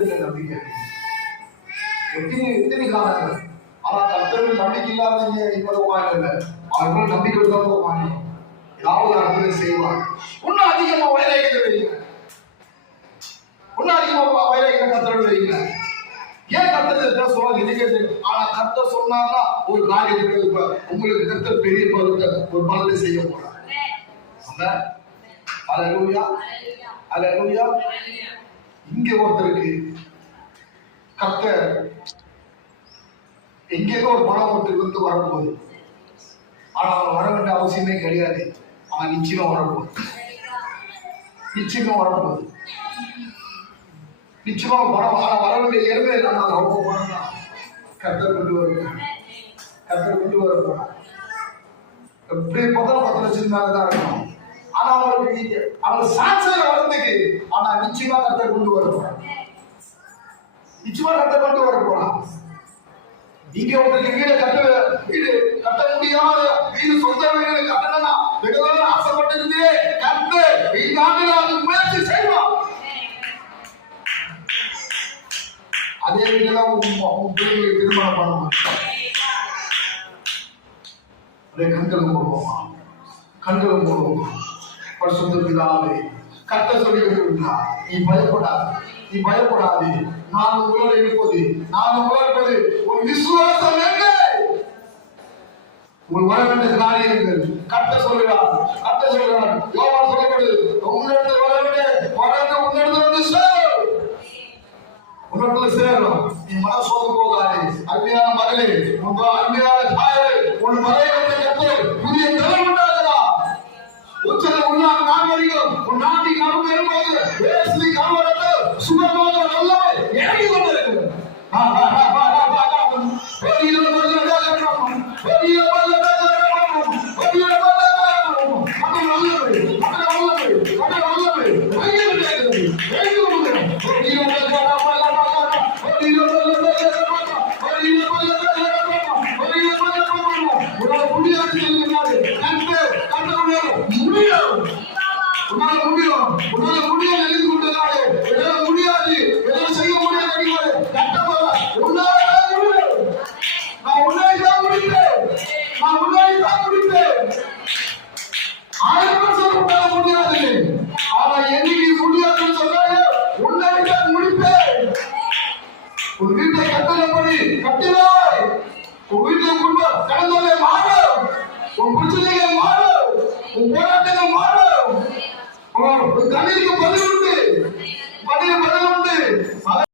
நம்பிக்கை எத்தனை காலங்கள். ஆனா கர்த்தர்கள் நம்பிக்கை இல்லாதவங்க இப்பதான் உட்காந்து அவர்கள் நம்பிக்கை தான் உட்காந்து ஏதாவது அற்புதம் செய்வார். இன்னும் அதிகமா வைராக்கியத்தை வைங்க, இன்னும் அதிகமா வைராக்கியம் கர்த்தர்கள் வைங்க. ஏன் கர்த்தர் சொல்லாது எனக்கு? ஆனா கர்த்தர் சொன்னார்னா ஒரு காரியத்துக்கு உங்களுக்கு கர்த்தர் பெரிய ஒரு பலனை செய்ய போறார். அல்லேலூயா, அல்லேலூயா. இங்க ஒருத்தருக்கு கர்த்தர் எங்கேயோ ஒரு பணம் ஒருத்தருக்கு வந்து வரப்போகுது. ஆனா அவன் வர வேண்டிய அவசியமே கிடையாது. அவன் நிச்சயமா வரப்போகுது, நிச்சயமா வரப்போகுது, நிச்சயமா வர வேண்டிய இடமே நான் ரொம்ப பணம் கர்த்தர் கொண்டு வருவேன், கர்த்தர் கொண்டு வர போறான். எப்படி பார்த்தாலும் 10 லட்சம் மேலதான் இருக்கணும். ஆனா அவங்களுக்கு அவங்க சாட்சியில வரதுக்கு ஆனா நிச்சயமா கர்த்தர் கொண்டு வர போறான், நிச்சயமா கர்த்தர் கொண்டு வர போறான். நீங்க உங்களுக்கு வீடு கட்ட முடியாத வீடு சொந்த வீடு கட்டணும்னா வெகுவாக ஆசைப்பட்டிருந்தே கர்த்தர் இந்த ஆண்டுல அது முயற்சி செய்வான். அதே வீடுதான் உங்க பிள்ளைகளை திருமணம் பண்ணுவோம். அதே கண்களும் போடுவோமா, கண்களும் போடுவோமா. பரிசுத்த பிதாவே, கர்த்தர் சொல்லி கொடுக்கிறார், நீ பயப்படாது, நீ பயப்படாது. நான் உங்களோடு இருப்பது, நான் உங்களோடு ஒரு விசுவாசம் என்ன உங்கள் வர வேண்டிய காரியங்கள் கர்த்தர் சொல்கிறார், கர்த்தர் சொல்கிறார். யோவான் சொல்லப்படுது, உங்களிடத்தில் வர வேண்டிய வரது உங்களிடத்தில் வந்து சேரும், உங்களிடத்தில் சேரும். நீ மன சோர்ந்து போகாதே அருமையான மகளே, உங்க அருமையான தாயே, உன் மலையை கர்த்தர் புதிய திறன் உண்டாகிறார். உச்சத்தை உன்னாக நான் வரைக்கும் உன் நாட்டின் அருமை வரும்போது வேஸ்லி காவலத்தை சுகமாக நல்லவை இறங்கி கொண்டிருக்கிறது. உன் வீட்டை கட்டளப்படி கட்டினாய், உன் வீட்டை குடும்ப கடந்தோரை மாறும், உன் பிரச்சனைகள் மாறும், உன் போராட்டங்கள் மாறும். உன் கண்ணீருக்கு பதில் உண்டு, பதில் உண்டு.